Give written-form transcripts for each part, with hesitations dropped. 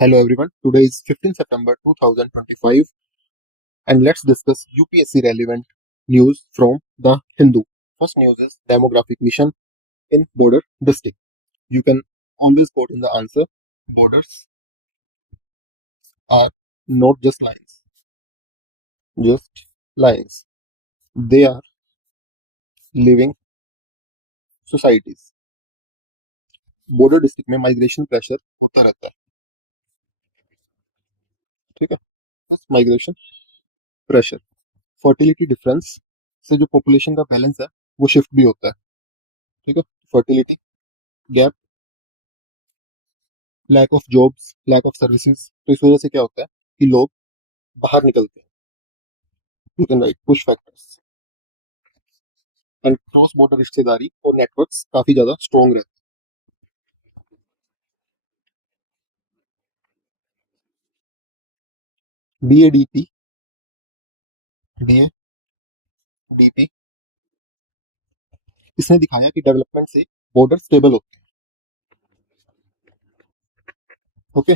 Hello everyone. Today is 15 September 2025 and let's discuss UPSC relevant news from the Hindu. First news is demographic mission in border district. You can always quote in the answer borders are not just lines. They are living societies. Border district में migration pressure होता रहता है. ठीक है. बस migration pressure fertility difference से जो population का बैलेंस है वो शिफ्ट भी होता है. ठीक है. Fertility gap, lack of jobs, lack of services, तो इस वजह से क्या होता है कि लोग बाहर निकलते हैं. You can write push factors and cross border रिश्तेदारी और नेटवर्क्स काफी ज्यादा स्ट्रॉन्ग रहते हैं. डीएडीपी इसने दिखाया कि डेवलपमेंट से बॉर्डर स्टेबल होते हैं. ओके.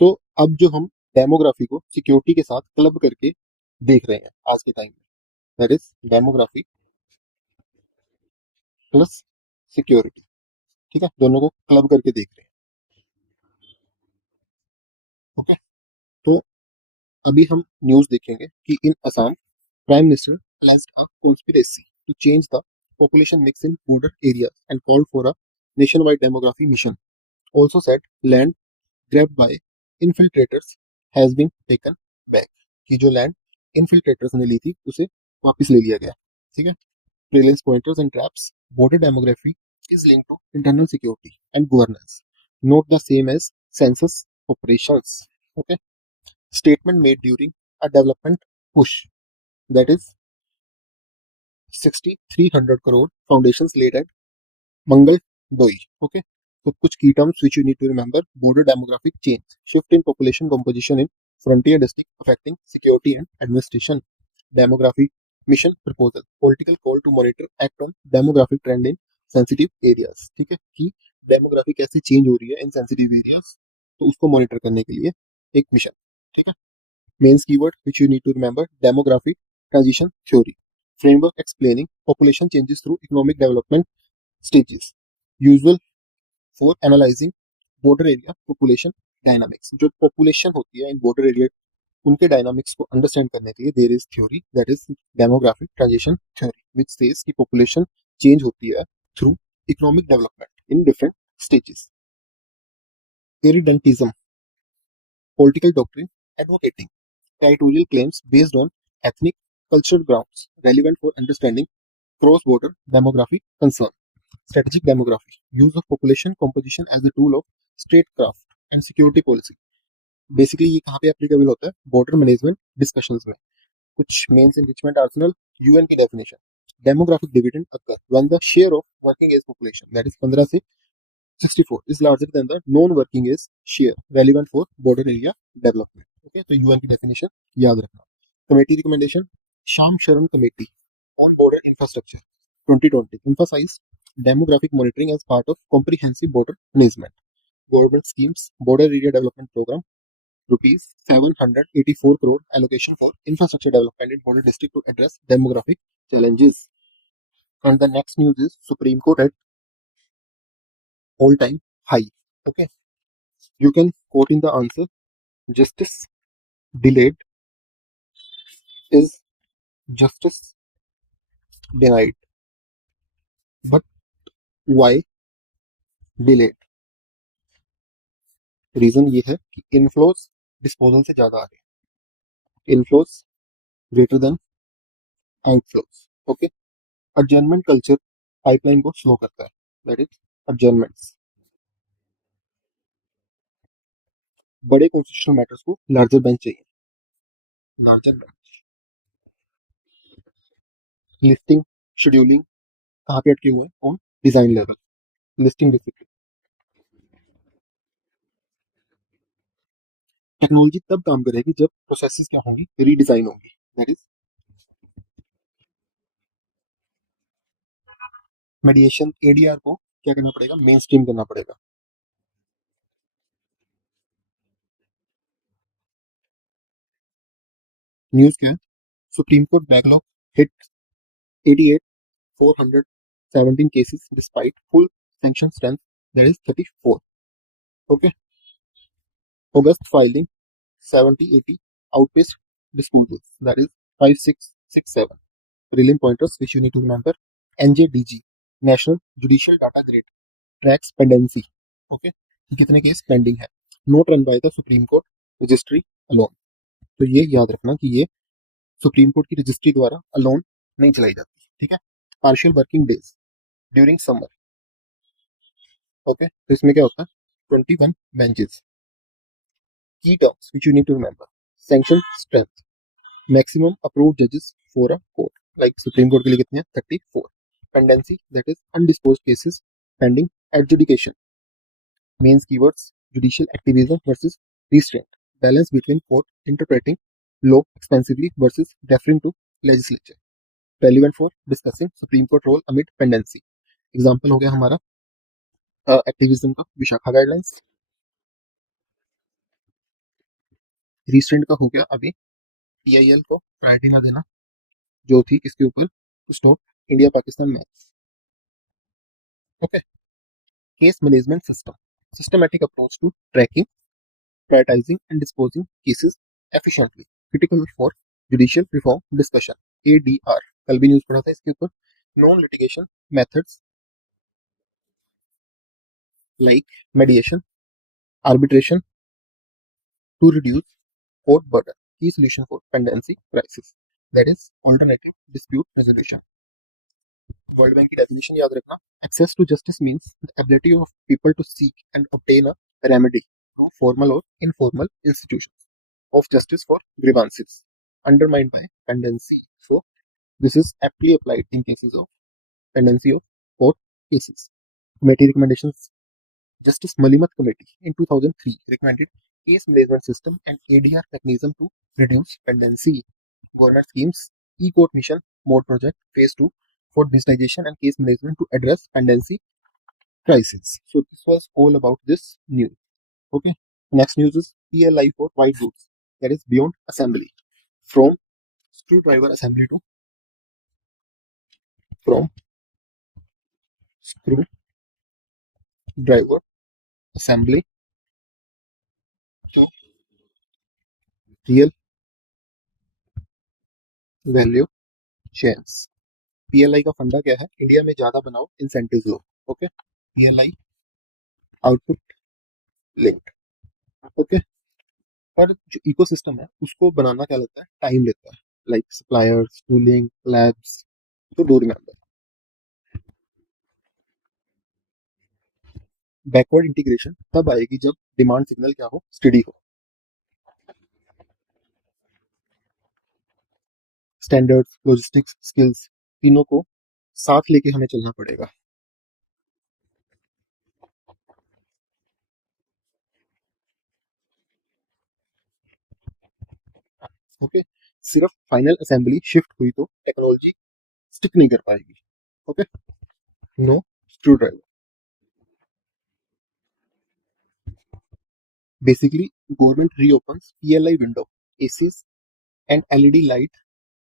तो अब जो हम डेमोग्राफी को सिक्योरिटी के साथ क्लब करके देख रहे हैं आज के टाइम में, that is demography plus security. ठीक है. दोनों को क्लब करके देख रहे हैं. ओके. तो अभी हम न्यूज देखेंगे कि इन Assam Prime Minister pledged a conspiracy to change the population mix in border areas and called for a nationwide demography mission. Also said land grabbed by infiltrators has been taken back. कि जो land infiltrators ने ली थी उसे वापस ले लिया गया. ठीक है. Surveillance pointers and traps. Border demography is linked to internal security and governance, not the same as census operations. Okay. Statement made during a development push, that is 6,300 crore foundations laid at Mangal Doi. Okay. So कुछ key terms which you need to remember: border demographic change, shift in population composition in frontier district affecting security and administration, demographic mission proposal, political call to monitor act on demographic trend in sensitive areas. ठीक है कि demography कैसे change हो रही है इन sensitive areas, तो उसको monitor करने के लिए एक मिशन. ठीक है. Mains keyword which you need to remember: demographic transition theory, framework explaining population changes through economic development stages, usual for analyzing border area population dynamics. जो population होती है इन border area उनके dynamics को understand करने के लिए there is theory, that is demographic transition theory, which says कि population change होती है through economic development in different stages. Irredentism, political doctrine advocating territorial claims based on ethnic cultural grounds relevant for understanding cross-border demography concern. Strategic demography, use of population composition as a tool of statecraft and security policy. Basically ये कहाँ पे applicable होता है? Border management discussions में. कुछ mains enrichment arsenal, UN की definition. Demographic dividend occur when the share of working age population, that is 15 से 64 is larger than the non-working age share relevant for border area development. Okay, तो UN की definition याद रखना. Committee recommendation, Shyam शरण committee on border infrastructure 2020 emphasized demographic monitoring as part of comprehensive border management. Government schemes, border area development program, rupees 784 crore allocation for infrastructure development in border district to address demographic challenges. And the next news is Supreme Court at all time high. Okay. You can quote in the answer: justice delayed is justice denied. But why delayed? Reason ये है कि inflows disposal से ज्यादा आ रहे हैं. Inflows greater than outflows. Okay. Adjournment culture pipeline को slow करता है. That is adjournments. बड़े कॉन्स्टिट्यूशनल मैटर्स को लार्जर बेंच चाहिए. Larger bench. लिस्टिंग शेड्यूलिंग कहाँ पे अटके हुए हैं? On design level. Listing discipline. Technology तब काम करेगी जब प्रोसेसेस क्या होंगी? रीडिजाइन होंगी. That is मेडिएशन. एडीआर को क्या करना पड़ेगा? मेन स्ट्रीम करना पड़ेगा. न्यूज क्या है? Supreme court backlog hit 88,417 cases despite full sanction strength, that is 34. Okay. August filing 7080 outpaced disposals, that is 5667. Prelim pointers which you need to remember: NJDG, National Judicial Data Grid, tracks pendency. Okay, कि कितने case pending है. Not run by the Supreme Court registry alone. तो ये याद रखना कि ये Supreme Court की रजिस्ट्री द्वारा अलोन नहीं चलाई जाती. ठीक है. Partial working days during summer. Okay, तो इसमें क्या होता है? 21 benches. Key terms which you need to remember: sanction strength, maximum approved जजेस for a court, like Supreme Court के लिए कितने हैं? 34. Pendency, that is undisposed cases pending adjudication. Mains keywords: judicial activism versus restraint, balance between court interpreting law expensively versus deferring to legislature, relevant for discussing Supreme Court role amid pendency. Example हो गया हमारा activism का Vishakha guidelines. Restraint का हो गया अभी PIL को priority ना देना, जो थी किसके ऊपर? To stop India Pakistan match. Okay. Case management system, systematic approach to tracking, prioritizing and disposing cases efficiently, critical for judicial reform discussion. ADR, कल भी न्यूज पढ़ा था इसके ऊपर. Non litigation methods like mediation, arbitration to reduce court burden. Key solution for pendency crisis, that is alternative dispute resolution. World Bank की definition याद रखना: access to justice means the ability of people to seek and obtain a remedy through formal और informal institutions of justice for grievances undermined by pendency. So, this is aptly applied in cases of pendency of court cases. Committee recommendations: Justice Malimat Committee in 2003 recommended case management system and ADR mechanism to reduce pendency. Government schemes: e-court mission mode project phase 2 for digitization and case management to address pendency crisis. So, this was all about this news. Okay. Next news is PLI for white goods, that is beyond assembly. From screwdriver assembly to from screwdriver assembly to real value chains. PLI का फंडा क्या है? India में ज्यादा बनाओ, incentive लो. Okay. PLI output linked. Okay. पर जो इकोसिस्टम है उसको बनाना क्या लगता है? टाइम लेता है, लाइक सप्लायर्स, टूलिंग, लैब्स. तो डू रिमेंबर, बैकवर्ड इंटीग्रेशन तब आएगी जब डिमांड सिग्नल क्या हो? स्टडी हो. स्टैंडर्ड्स, लॉजिस्टिक्स, स्किल्स, तीनों को साथ लेके हमें चलना पड़ेगा. ओके. सिर्फ फाइनल असेंबली शिफ्ट हुई तो टेक्नोलॉजी स्टिक नहीं कर पाएगी. Okay. No screwdriver. Basically government reopens PLI window, ACs and LED light.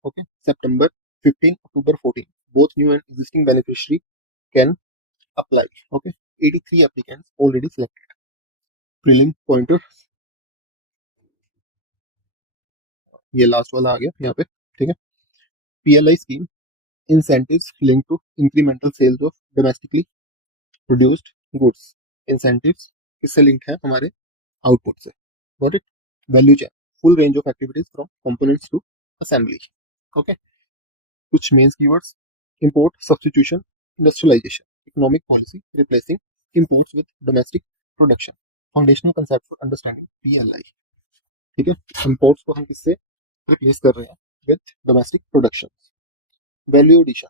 Okay. September 15, October 14, both new and existing beneficiary can apply. Okay. 83 applicants already selected. Prelim pointer, ये last वाला आ गया यहाँ पे. ठीक है. PLI scheme incentives linked to incremental sales of domestically produced goods. incentives किससे linked है? हमारे आउटपुट से. Got it. Value chain, full range of activities from components to assembly. Okay. कुछ mains keywords: import substitution, industrialisation, economic policy replacing imports with domestic production. Foundational concept for understanding PLI. ठीक है. Imports को हम किससे replace कर रहे हैं? With domestic production. Value addition.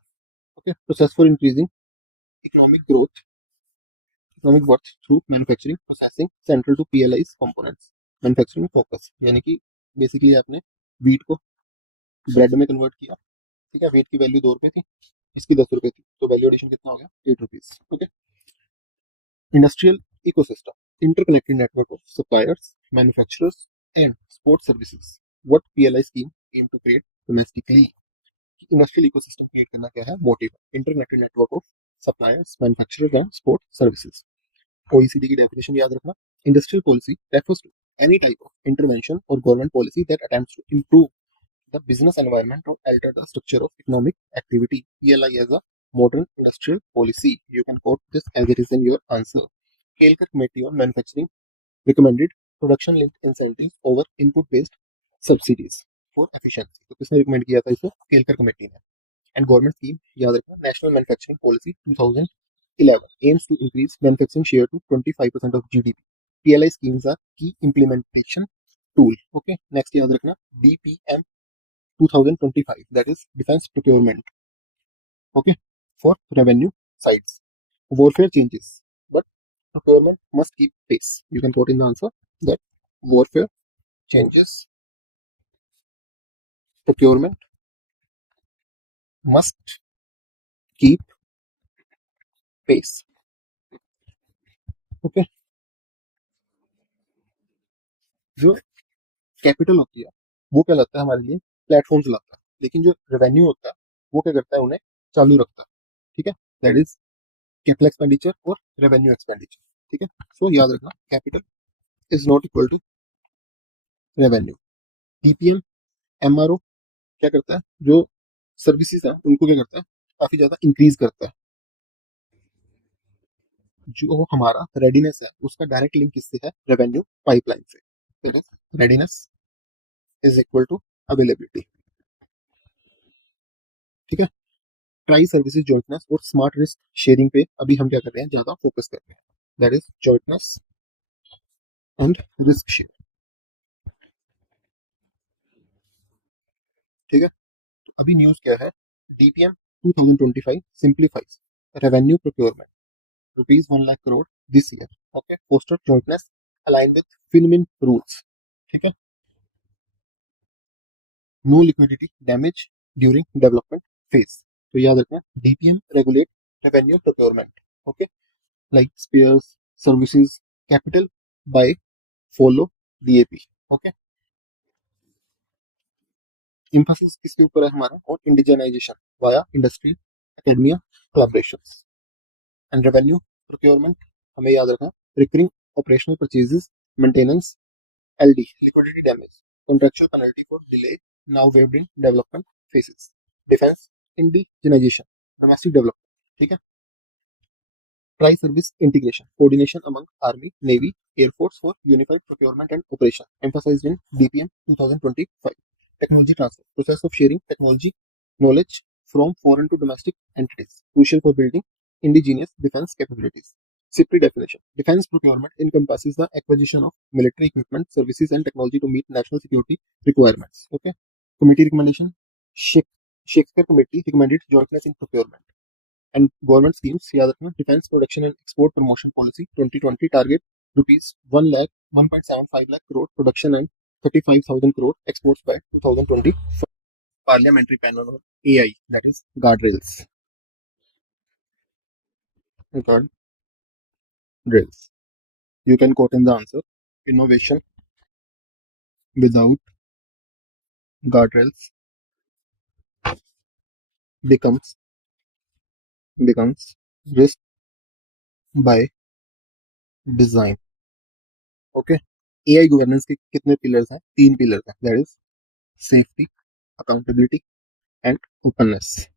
Okay. Process for increasing economic growth, economic worth through manufacturing processing central to PLI's components. Manufacturing focus, यानी कि बेसिकली आपने वीट को ब्रेड में कन्वर्ट किया. ठीक है. वीट की वैल्यू 2 रुपए थी, इसकी 10 रुपए थी, तो वैल्यू एडिशन कितना हो गया? 8 rupees. Okay. Industrial ecosystem, interconnected network of suppliers, manufacturers, and support services. What PLI scheme aim to create domestically. Industrial ecosystem create करना क्या है motive, interconnected network of suppliers, manufacturers and support services. OECD की definition याद रखना, industrial policy refers to any type of intervention और government policy that attempts to improve the business environment or alter the structure of economic activity. PLI as a modern industrial policy. You can quote this as it is in your answer. Kelkar Committee on Manufacturing recommended production linked incentives over input based subsidies for efficiency. तो किसने recommend किया था इसे? Kelkar committee ने। And government scheme याद रखना, national manufacturing policy 2011 aims to increase manufacturing share to 25% of GDP. PLI schemes are key implementation tool. Okay, next याद रखना, DPM 2025, that is defense procurement. Okay, for revenue sides, warfare changes, but procurement must keep pace. You can quote in the answer that warfare changes, procurement must keep pace. Okay, जो capital होती है वो क्या लाता है हमारे लिए, platforms लाता है, लेकिन जो रेवेन्यू होता है वो क्या करता है, उन्हें चालू रखता है। ठीक है, दैट इज कैपिटल एक्सपेंडिचर और रेवेन्यू एक्सपेंडिचर। ठीक है, सो याद रखना, capital is not equal to revenue. TPM MRO क्या करता है, जो सर्विसेज है उनको क्या करता है, काफी ज्यादा इंक्रीज करता है। जो हमारा रेडीनेस है उसका डायरेक्ट लिंक किससे है, रेवेन्यू पाइपलाइन से। That is readiness is equal to availability. ठीक है, ट्राई सर्विसेज जॉइंटनेस और स्मार्ट रिस्क शेयरिंग पे अभी हम क्या कर रहे हैं, ज्यादा फोकस कर रहे हैं। That is jointness and risk share. ठीक है, तो अभी न्यूज क्या है, DPM 2025 simplifies revenue procurement rupees 1 lakh crore this year. Okay, foster jointness aligned with FinMin rules. ठीक है, no liquidity damage during development phase. तो याद रखना, DPM regulate revenue procurement. Okay, like spares, services, capital by follow DAP. Okay, emphasis किसके ऊपर है हमारा, और indigenization via industry, academia, collaborations. And revenue procurement हमें याद रखना, recurring operational purchases, maintenance, LD, liquidity damage, contractual penalty for delay, now waived in development phases. Defense indigenization, domestic development. ठीक है, tri service integration, coordination among army, navy, air force for unified procurement and operation, emphasised in DPM 2025. Technology transfer, process of sharing technology knowledge from foreign to domestic entities, crucial for building indigenous defense capabilities. CIPRI definition, defense procurement encompasses the acquisition of military equipment, services and technology to meet national security requirements. Okay, committee recommendation, Shakespeare committee recommended jointness in procurement. And government schemes याद रखना, defense production and export promotion policy 2020 target rupees 1 lakh 1.75 lakh crore production and 35,000 crore exports by 2020. Parliamentary panel on AI, that is guardrails. Guardrails. You can quote in the answer, innovation without guardrails becomes risk by design. Okay, AI governance के कितने pillars हैं, 3 pillars हैं, that is safety, accountability and openness.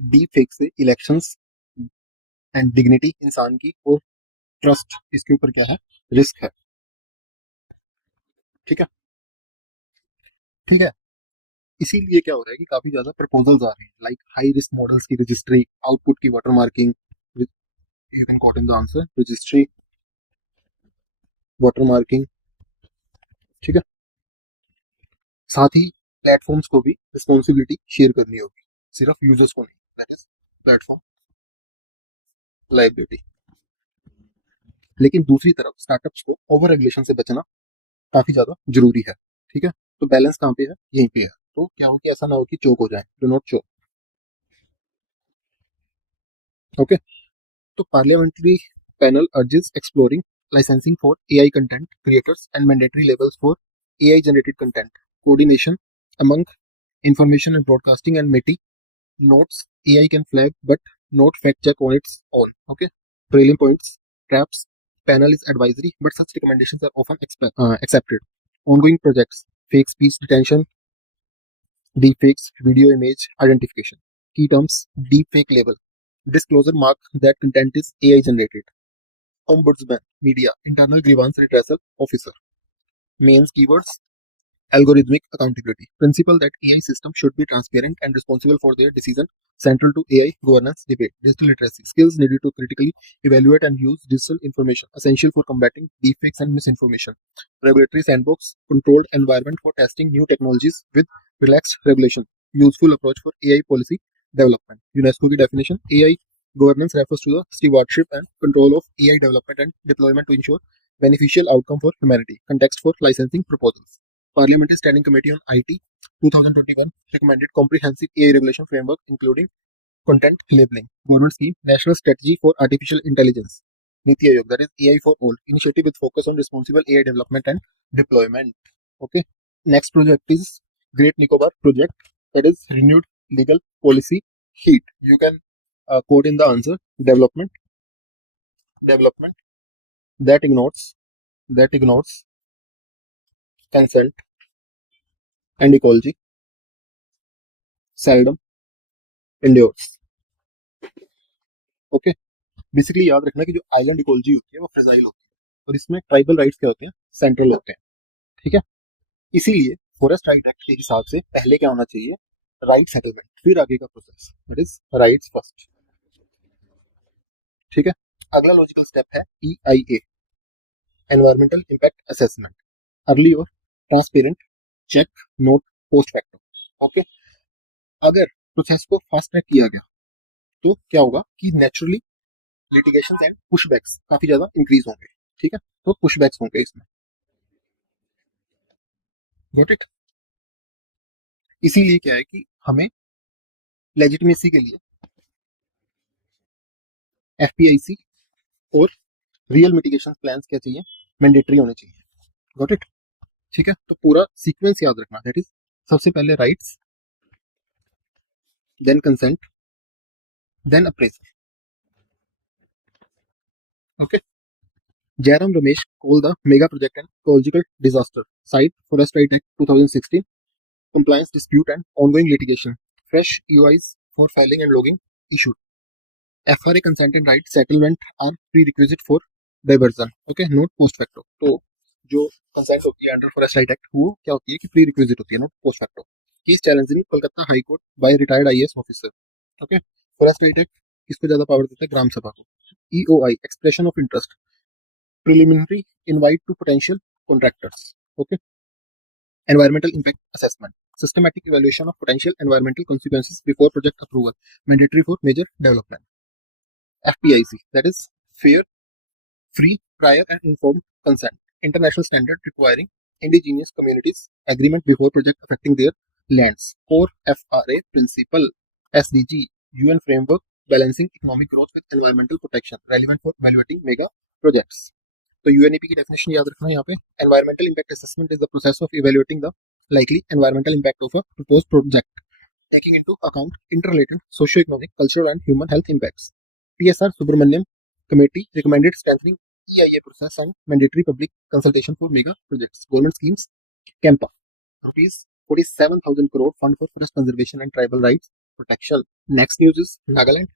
Deep fake से elections and dignity इंसान की और trust, इसके ऊपर क्या है, रिस्क है। ठीक है, ठीक है, इसीलिए क्या हो रहा है कि काफी ज्यादा प्रपोजल्स आ रहे हैं, लाइक हाई रिस्क मॉडल्स की रजिस्ट्री, आउटपुट की water marking. You can coat in the answer, registry, water marking. ठीक है, साथ ही प्लेटफॉर्म्स को भी रिस्पॉन्सिबिलिटी शेयर करनी होगी, सिर्फ यूजर्स को नहीं, दैट इज प्लेटफॉर्म लाइबिलिटी। लेकिन दूसरी तरफ स्टार्टअप्स को ओवर रेगुलेशन से बचना काफी ज्यादा जरूरी है। ठीक है, तो बैलेंस कहाँ पे है, यहीं पे है। तो क्या हो कि ऐसा ना हो कि चोक हो जाए, डू नॉट चोक। ओके, तो parliamentary panel urges exploring licensing for AI content creators and mandatory labels for AI generated content. coordination among information and broadcasting and METI notes AI can flag but not fact check on its own. Okay, prelim points, traps, panel is advisory, but such recommendations are often accepted. Ongoing projects, fake speech detection, deepfakes, video image identification. Key terms, deepfake label, disclosure mark that content is AI generated. Ombudsman, media, internal grievance redressal officer. Mains keywords, algorithmic accountability. Principle that AI systems should be transparent and responsible for their decision. Central to AI governance debate. Digital literacy. Skills needed to critically evaluate and use digital information. Essential for combating deepfakes and misinformation. Regulatory sandbox. Controlled environment for testing new technologies with relaxed regulation. Useful approach for AI policy development. UNESCO की definition. AI governance refers to the stewardship and control of AI development and deployment to ensure beneficial outcome for humanity. Context for licensing proposals. Parliamentary Standing Committee on IT 2021 recommended comprehensive AI regulation framework including content labeling. Government scheme National Strategy for Artificial Intelligence. Niti Aayog, that is AI for all, initiative with focus on responsible AI development and deployment. Okay. Next project is Great Nicobar project, that is renewed legal policy heat. You can quote in the answer development that ignores consent and ecology seldom endures. Okay, basically याद रखना कि जो island ecology होती है वो fragile होती है और इसमें ट्राइबल राइट्स क्या होते हैं, सेंट्रल होते हैं. ठीक है, इसीलिए फॉरेस्ट राइट एक्ट के हिसाब से पहले क्या होना चाहिए, राइट सेटलमेंट, फिर आगे का process, that is rights first. ठीक है, अगला लॉजिकल स्टेप है EIA, environmental impact assessment. Early और transparent, check not post facto. Okay, अगर प्रोसेस को फास्ट ट्रैक किया गया तो क्या होगा कि नेचुरली लिटिगेशन एंड पुशबैक्स काफी ज्यादा इंक्रीज होंगे. ठीक है, तो पुशबैक्स होंगे इसमें. Got it. इसीलिए क्या है कि हमें लेजिटिमेसी के लिए FPIC और रियल मिटिगेशन प्लान्स क्या चाहिए, मैंडेटरी होने चाहिए. Got it. ठीक है, तो पूरा सीक्वेंस याद रखना, दैट इज सबसे पहले rights, then consent, then appraisal. Okay. Jairam Ramesh called the mega project an ecological disaster. Cite Forest Right Act 2016, compliance dispute and ongoing litigation. Fresh EOIs for filing and logging issued. FRA consent and right settlement are prerequisite for diversion. Okay, note post facto. तो जो consent होती है under forest right act वो क्या होती है कि pre requisite होती है, note post facto. Case challenging Kolkata high court by retired IAS officer. Okay, forest right act किसको ज्यादा पावर देता है, ग्राम सभा को. EOI expression of interest, preliminary invite to potential contractors. Okay, environmental impact assessment, systematic evaluation of potential environmental consequences before project approval, mandatory for major development. FPIC, that is fair, free, prior and informed consent, international standard requiring indigenous communities agreement before project affecting their lands. Core FRA principle, SDG, UN framework balancing economic growth with environmental protection, relevant for evaluating mega projects. तो UNEP की definition याद रखना यहाँ पे. Environmental impact assessment is the process of evaluating the likely environmental impact of a proposed project, taking into account interrelated socio-economic, cultural and human health impacts. PSR Subramaniam Committee recommended strengthening EIA process and mandatory public consultation for mega projects. Government schemes, CAMPA, rupees 47,000 crore fund for forest conservation and tribal rights protection. Next news is Nagaland,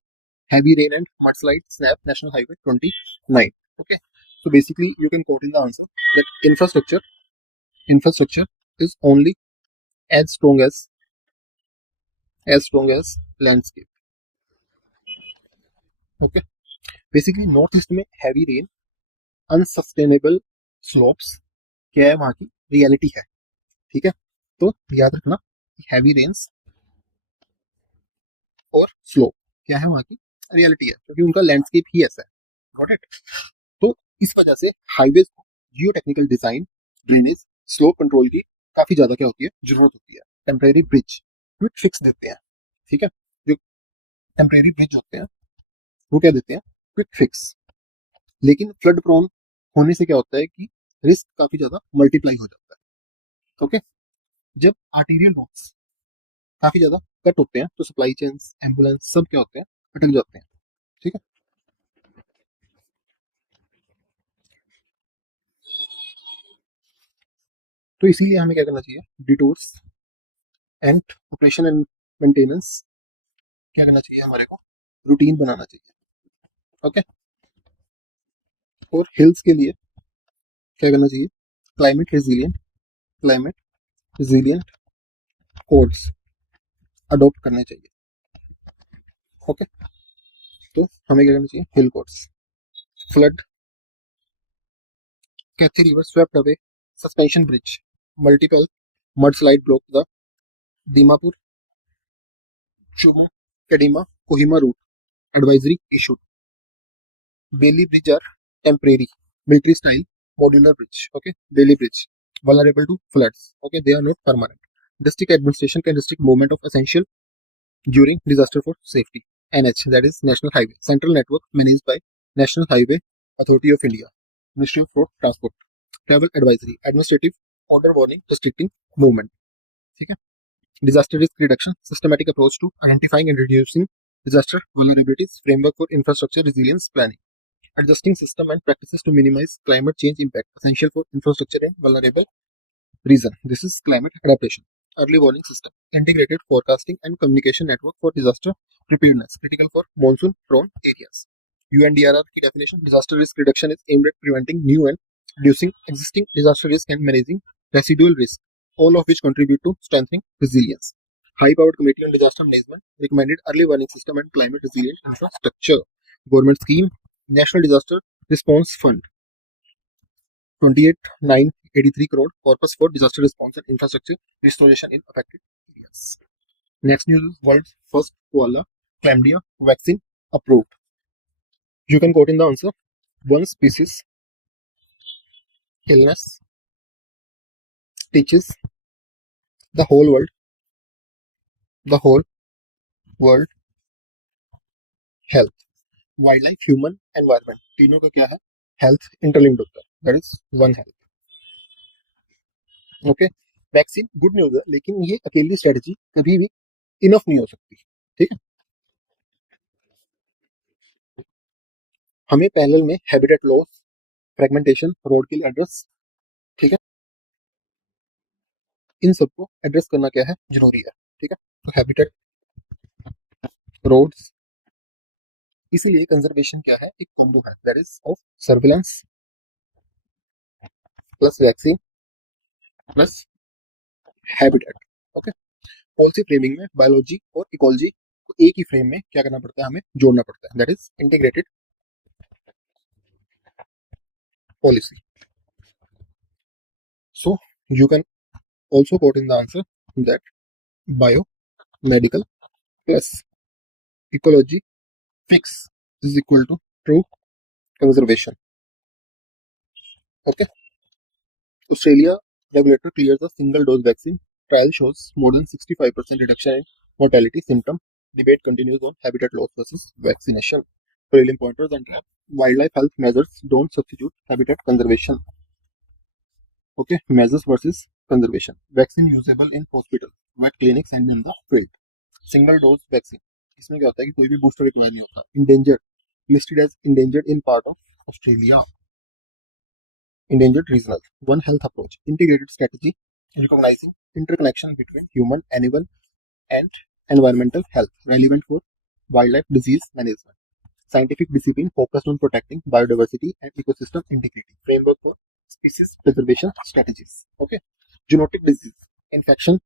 heavy rain and mudslide snap National Highway 29. Okay, so basically you can quote in the answer that infrastructure is only as strong as landscape. Okay, basically north east में heavy rain, unsustainable slopes क्या है वहां की reality है. ठीक है, तो याद रखना हैवी रेन्स और स्लोप क्या है वहां की रियलिटी है, क्योंकि उनका लैंडस्केप ही ऐसा है. Got it. तो इस वजह से हाईवेज को जियो technical design, drainage, slope control की काफी ज्यादा क्या होती है, जरूरत होती है. टेम्परेरी ब्रिज क्विक फिक्स देते हैं. ठीक है, जो टेम्परेरी ब्रिज होते हैं वो क्या देते हैं, क्विक फिक्स. लेकिन फ्लड प्रोन होने से क्या होता है कि रिस्क काफी ज्यादा मल्टीप्लाई हो जाता है. ओके, जब आर्टीरियल रोड्स काफी ज्यादा कट होते हैं तो सप्लाई चेन्स, एम्बुलेंस सब क्या होते हैं, अटक जाते हैं। ठीक है, तो इसीलिए हमें क्या करना चाहिए, डिटूर्स एंड ऑपरेशन एंड मेंटेनेंस क्या करना चाहिए हमारे को, रूटीन बनाना चाहिए। ओके, और हिल्स के लिए क्या करना चाहिए, climate resilient, climate resilient codes adopt करने चाहिए। ओके, तो हमें क्या करना चाहिए, हिल कोड्स, फ्लड, कैथी river swept away suspension bridge, multiple mudslide blocked the Dimapur Chumo Kadima Kohima route. Advisory issued. Bailey bridge are temporary, military style modular bridge. Okay, Bailey bridge vulnerable to floods. Okay, they are not permanent. District administration can restrict movement of essential during disaster for safety. NH, that is National Highway Central Network managed by National Highway Authority of India, Ministry of Road Transport. Travel advisory, administrative order warning restricting movement. ठीक है, disaster risk reduction, systematic approach to identifying and reducing disaster vulnerabilities, framework for infrastructure resilience planning, adjusting system and practices to minimize climate change impact, essential for infrastructure in vulnerable region. This is climate adaptation. Early warning system, integrated forecasting and communication network for disaster preparedness, critical for monsoon prone areas. UNDRR key definition, disaster risk reduction is aimed at preventing new and reducing existing disaster risk and managing residual risk, all of which contribute to strengthening resilience. High powered committee on disaster management recommended early warning system and climate resilient infrastructure. Government scheme, National Disaster Response Fund, 28,983 crore corpus for disaster response and infrastructure restoration in affected areas. Next news is world's first koala chlamydia vaccine approved. You can quote in the answer. One species illness teaches the the whole world health. Wildlife, human, environment. तीनों का क्या है? Health interlinked होता है. That is one health. Okay, vaccine good news है, लेकिन ये अकेली स्ट्रेटजी कभी भी इनफ नहीं हो सकती। ठीक है, हमें पैरेलल में हैबिटेट लॉस, फ्रेगमेंटेशन, रोड किल एड्रेस, ठीक है, इन सबको एड्रेस करना क्या है, जरूरी है। ठीक है, तो हैबिटेट, रोड्स, इसीलिए कंजर्वेशन क्या है, एक कॉम्बो है, that is of surveillance plus vaccine plus habitat. Okay, policy framing में बायोलॉजी और इकोलॉजी को एक ही फ्रेम में क्या करना पड़ता है, हमें जोड़ना पड़ता है, that is integrated policy. So you can also quote in the answer that biomedical plus ecology fix is equal to true conservation. Okay, Australia regulator clears a single dose vaccine. Trial shows more than 65% reduction in mortality symptom. Debate continues on habitat loss versus vaccination. Prelim pointers and wildlife health measures don't substitute habitat conservation. Okay, measures versus conservation. Vaccine usable in hospital, vet clinics and in the field. Single dose vaccine, इसमें क्या होता है कि कोई भी booster require नहीं होता। Endangered, listed as endangered in part of Australia, endangered regional. One health approach, integrated strategy, recognizing interconnection between human, animal, and environmental health, relevant for wildlife disease management. Scientific discipline focused on protecting biodiversity and ecosystem integrity. Framework for species preservation strategies. Okay. Zoonotic disease, infection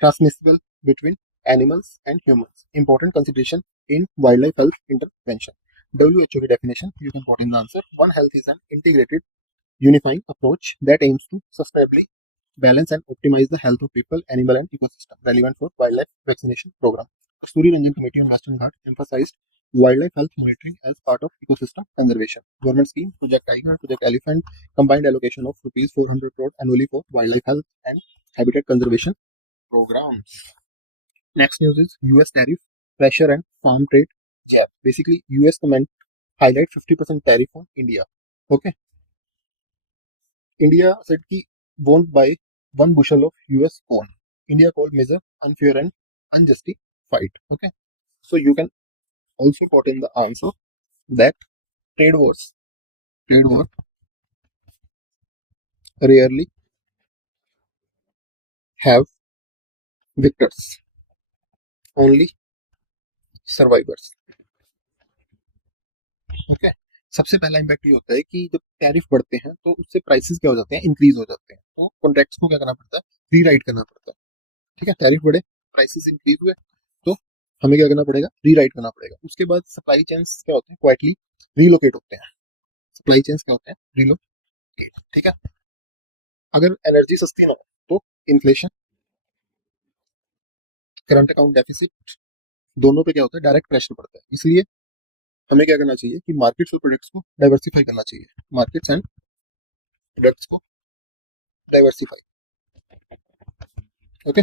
transmissible between animals and humans. Important consideration in wildlife health intervention. WHO definition, you can put in the answer. One Health is an integrated, unifying approach that aims to sustainably balance and optimize the health of people, animal, and ecosystem, relevant for wildlife vaccination program. Kasturi Ranjan Committee on Western Ghats emphasized wildlife health monitoring as part of ecosystem conservation. Government scheme Project Tiger, Project Elephant, combined allocation of rupees 400 crore annually for wildlife health and habitat conservation programs. Next news is US tariff pressure and farm trade jab. Basically, US comment highlight 50% tariff on India. Okay, India said कि won't buy one bushel of US corn India called measure unfair and unjustified. Okay, so you can also put in the answer that trade wars, trade war rarely have victors, only survivors. Okay, सबसे पहला impact ये होता है कि जब tariff बढ़ते हैं तो उससे प्राइसेस क्या हो जाते हैं, इंक्रीज हो जाते हैं, तो कॉन्ट्रैक्ट्स को क्या करना पड़ता है, रीराइट करना पड़ता है। ठीक है, टैरिफ बढ़े, प्राइसेस इंक्रीज हुए, तो हमें क्या करना पड़ेगा, रीराइट करना पड़ेगा। उसके बाद सप्लाई चेन्स क्या होते हैं, क्वाइटली रीलोकेट होते हैं। सप्लाई चेन्स क्या होते हैं, रीलोकेट। ठीक है, अगर एनर्जी सस्ती ना हो तो इन्फ्लेशन, करंट अकाउंट डेफिसिट, दोनों पे क्या होता है, डायरेक्ट प्रेशर पड़ता है। इसलिए हमें क्या करना चाहिए कि मार्केट्स और प्रोडक्ट्स को डाइवर्सिफाई करना चाहिए, मार्केट्स एंड प्रोडक्ट्स को डाइवर्सिफाई। ओके,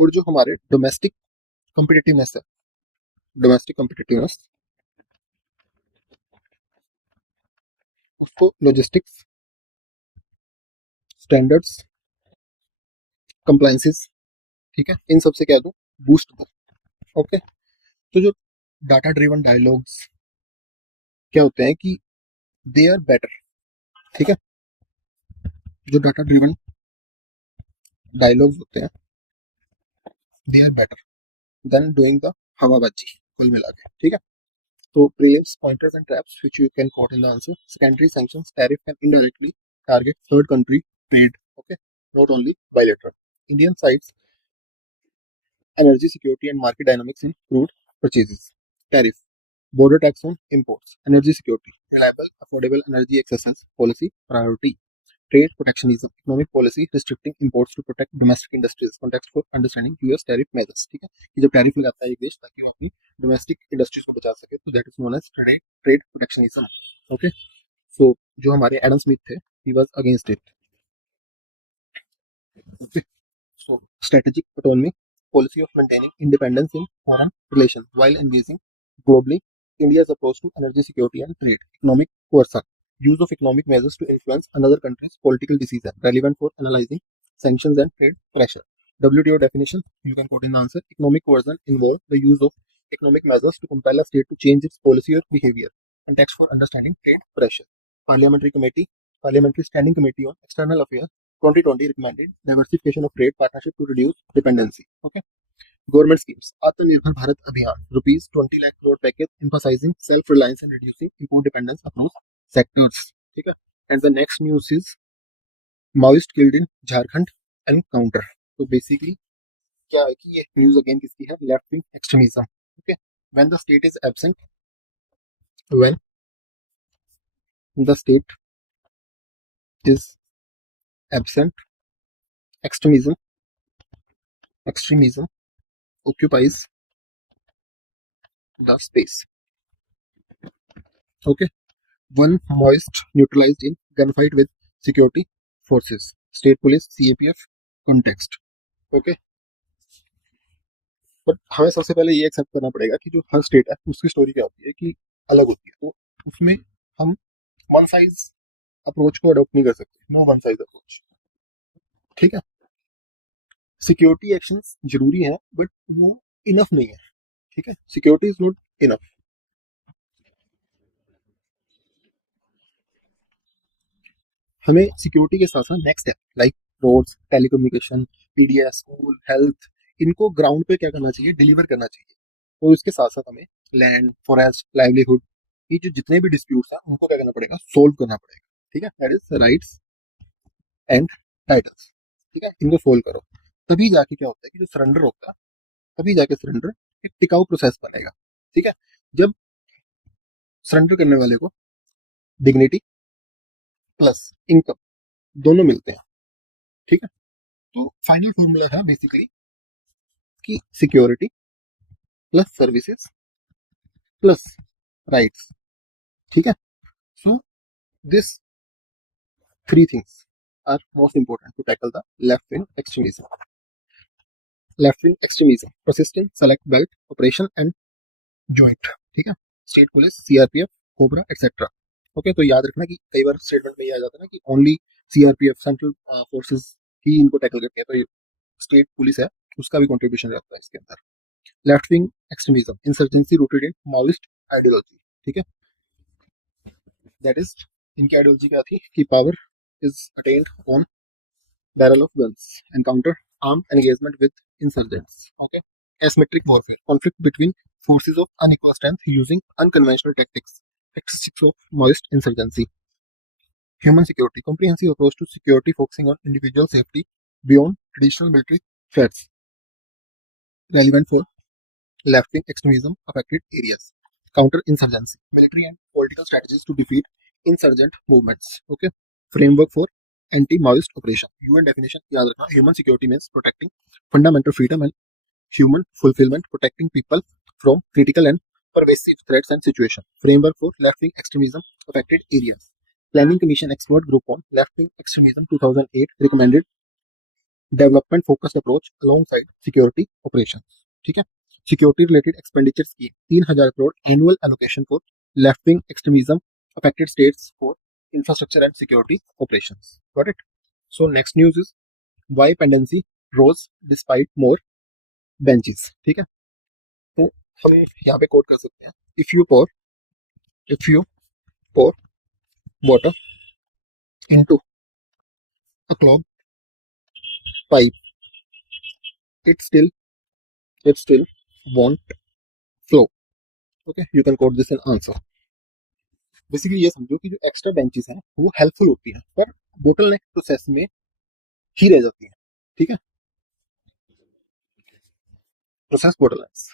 और जो हमारे डोमेस्टिक कॉम्पिटिटिवनेस है, डोमेस्टिक कॉम्पिटिटिवनेस, उसको लॉजिस्टिक्स स्टैंडर्ड्स, कंप्लायंसेस, ठीक है, इन सब से क्या दो, बूस्ट दो। ओके, तो जो डाटा ड्रिवन डायलॉग्स क्या होते हैं कि दे आर बेटर। ठीक है, जो डाटा ड्रिवन डायलॉग्स होते हैं they are better than doing the हवाबाजी, कुल मिला के। ठीक है, so prelims, pointers and traps which you can quote in the answer. Secondary sanctions, tariff can indirectly target third country trade. Okay, not only bilateral. Indian sides energy security and market dynamics in crude purchases. Tariff, border tax on imports. Energy security, reliable, affordable energy access policy priority. Trade protectionism, economic policy restricting imports to protect domestic industries. Context for understanding US tariff measures. ठीक है, कि जब tariff लगाता है एक देश ताकि वो अपनी डोमेस्टिक इंडस्ट्रीज को बचा सके, तो that is known as trade protectionism. Okay, so जो हमारे एडम स्मिथ थे, he was against it. Okay, so strategic autonomy, policy of maintaining independence in foreign relations while engaging globally. India's approach to energy security and trade. Economic coercion, use of economic measures to influence another country's political decision, relevant for analyzing sanctions and trade pressure. WTO definition, you can put in the answer. Economic coercion involves the use of economic measures to compel a state to change its policy or behavior. Context for understanding trade pressure. Parliamentary committee, Parliamentary Standing Committee on External Affairs 2020 recommended diversification of trade partnership to reduce dependency. Okay. Government schemes. Atmanirbhar Bharat Abhiyan, rupees 20 lakh crore package emphasizing self-reliance and reducing import dependence across sectors. ठीक है. And the next news is Maoist killed in Jharkhand encounter. So basically क्या है कि ये news again किसकी है, left wing extremism. Okay, when the state is absent, when the state is absent, extremism occupies the space. Okay, one Maoist neutralized in gunfight with security forces, state police, CAPF context. Okay, but हमें सबसे पहले ये accept करना पड़ेगा कि जो हर state है उसकी स्टोरी क्या होती है कि अलग होती है, तो उसमें हम वन साइज अप्रोच को अडॉप्ट नहीं कर सकते, नो वन साइज अप्रोच। ठीक है, सिक्योरिटी एक्शंस जरूरी है बट वो इनफ नहीं है। ठीक है, सिक्योरिटी इज नॉट इनफ। हमें सिक्योरिटी के साथ साथ next step like roads, telecommunication, PDS, school, health, इनको ग्राउंड पे क्या करना चाहिए, डिलीवर करना चाहिए। और इसके साथ साथ हमें लैंड, फॉरेस्ट, लाइवलीहुड, ये जो जितने भी डिस्प्यूट्स हैं उनको क्या करना पड़ेगा, सोल्व करना पड़ेगा। ठीक है, that is rights and titles. ठीक है, इनको सोल्व करो, तभी जाके क्या होता है कि जो सरेंडर होता है, तभी जाके सरेंडर एक टिकाऊ प्रोसेस बनेगा। ठीक है, जब सरेंडर करने वाले को डिग्निटी प्लस इनकम दोनों मिलते हैं। ठीक है, तो फाइनल फॉर्मूला है बेसिकली कि security plus services plus rights. ठीक है, so this three things are most important to tackle the left wing extremism. Left wing extremism persistent, select, belt operation and joint. ठीक है, state police, CRPF, cobra etcetera. Okay, तो याद रखना कि कई बार statement में ये आ जाता है ना कि ओनली सीआरपीएफ, सेंट्रल फोर्सेस ही इनको टैकल करते हैं, तो स्टेट पुलिस है उसका भी कंट्रीब्यूशन रहता है इसके अंदर। Left wing extremism, insurgency rooted in Maoist ideology, ठीक है, दैट इज इनकी आइडियोलॉजी क्या थी कि power is attend on barrel of guns, encounter armed engagement with insurgents. Okay. Asymmetric warfare, conflict between forces of unequal strength using unconventional tactics. Characteristics of Maoist insurgency. Human security, comprehensive approach to security focusing on individual safety beyond traditional military threats. Relevant for left-wing extremism affected areas. Counter-insurgency, military and political strategies to defeat insurgent movements. Okay. Framework for anti-Maoist operation. UN definition याद रखना. Human security means protecting fundamental freedom and human fulfillment, protecting people from critical and pervasive threats and situations. Framework for left-wing extremism affected areas. Planning Commission expert group on left-wing extremism 2008 recommended development focused approach alongside security operations. ठीक है. Security related expenditure scheme 3000 crore annual allocation for left wing extremism affected states for infrastructure and security operations. Got it? So next news is why pendency rose despite more benches. ठीक है, तो हम यहाँ पे coat कर सकते हैं, if you pour water into a clogged pipe, it still won't flow. Okay, you can quote this in answer. Basically ये समझो कि जो एक्स्ट्रा बेंचेस हैं वो हेल्पफुल होती हैं पर बोटल नेक प्रोसेस में ही रह जाती हैं. ठीक है, प्रोसेस बोटल नेक्स.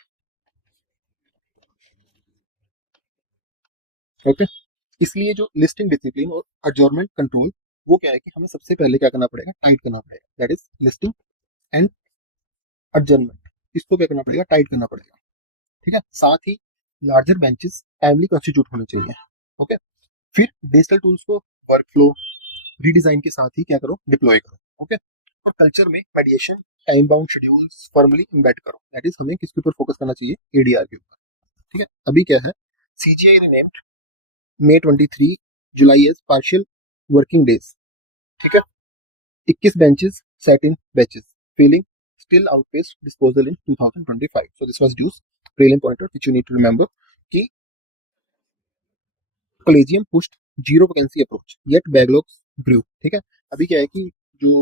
ओके, इसलिए जो लिस्टिंग डिसिप्लिन और एडजॉर्नमेंट कंट्रोल वो क्या है कि हमें सबसे पहले क्या करना पड़ेगा, टाइट करना पड़ेगा. That is listing and adjournment, इसको क्या करना पड़ेगा, टाइट करना पड़ेगा. ठीक है, साथ ही लार्जर बेंचेस टाइमली कॉन्स्टिट्यूट होने चाहिए. ओके, फिर डिजिटल टूल्स को वर्कफ्लो रीडिजाइन के साथ ही क्या करो, डिप्लॉय करो. ओके, और कल्चर में मेडिएशन time bound schedules formally embed करो. दैट इज हमें किसके ऊपर फोकस करना चाहिए, एडीआर के ऊपर. ठीक है, अभी क्या है, सीजीआई रिनेम्ड May 23 जुलाई एज पार्शियल वर्किंग डेज. ठीक है, 21 benches set in batches, feeling still outpaced disposal in 2025. So this was Deuce prelim pointer which you need to remember कि collegium pushed zero vacancy approach yet backlogs grew. ठीक है, अभी क्या है कि जो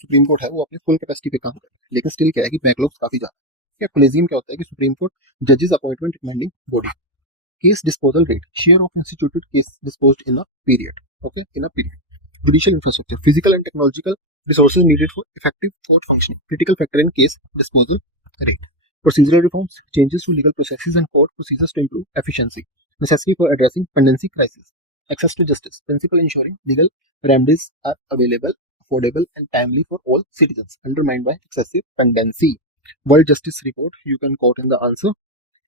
सुप्रीम कोर्ट है वो अपने फुल कैपेसिटी पे काम कर रहा है लेकिन स्टिल क्या है कि बैकलॉग्स काफी ज्यादा. क्या कोलेजियम क्या होता है कि सुप्रीम कोर्ट जजेस appointment recommending body. Case disposal rate, share of instituted case disposed in a period. Okay, in a period. Judicial infrastructure, physical and technological resources needed for effective court functioning, critical factor in case disposal rate. Procedural reforms, changes to legal processes and court procedures to improve efficiency, necessary for addressing pendency crisis. Access to justice, principle ensuring legal remedies are available, affordable and timely for all citizens, undermined by excessive pendency. World Justice Report, you can quote in the answer.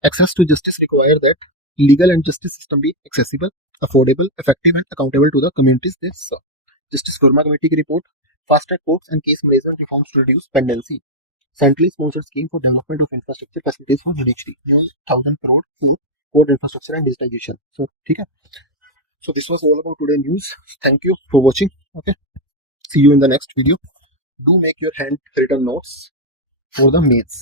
Access to justice require that legal and justice system be accessible, affordable, effective and accountable to the communities they serve. Justice Verma Committee की report, fast track courts and case management reforms to reduce pendency. Centrally sponsored scheme for development of infrastructure facilities for judiciary, beyond 1,000 crore for court infrastructure and digitization. So ठीक है, so this was all about today news. Thank you for watching. Okay, see you in the next video. Do make your handwritten notes for the mails.